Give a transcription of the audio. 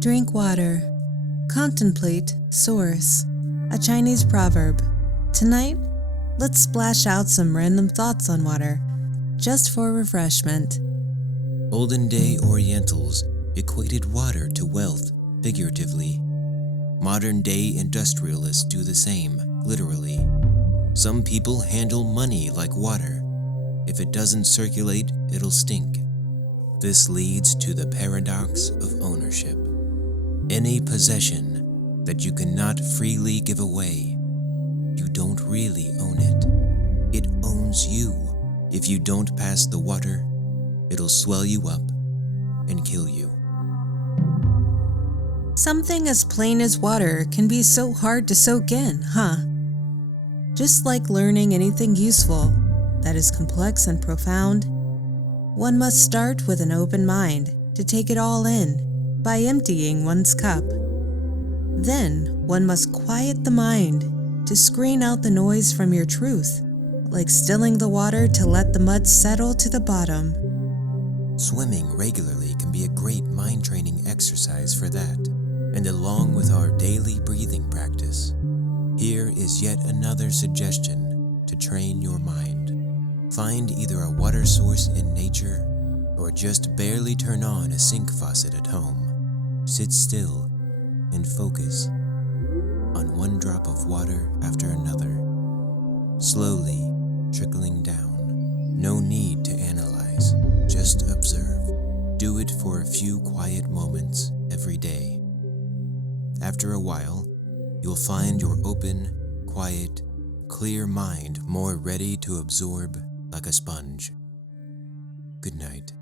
Drink water. Contemplate source. A Chinese proverb. Tonight, let's splash out some random thoughts on water, just for refreshment. Olden day Orientals equated water to wealth, figuratively. Modern day industrialists do the same, literally. Some people handle money like water. If it doesn't circulate, it'll stink. This leads to the paradox of ownership. Any possession that you cannot freely give away, you don't really own it. It owns you. If you don't pass the water, it'll swell you up and kill you. Something as plain as water can be so hard to soak in, huh? Just like learning anything useful that is complex and profound, one must start with an open mind to take it all in by emptying one's cup. Then one must quiet the mind to screen out the noise from your truth, like stilling the water to let the mud settle to the bottom. Swimming regularly can be a great mind training exercise for that. And along with our daily breathing practice, here is yet another suggestion to train your mind. Find either a water source in nature or just barely turn on a sink faucet at home. Sit still and focus on one drop of water after another, slowly trickling down. No need to analyze, just observe. Do it for a few quiet moments every day. After a while, you'll find your open, quiet, clear mind more ready to absorb like a sponge. Good night.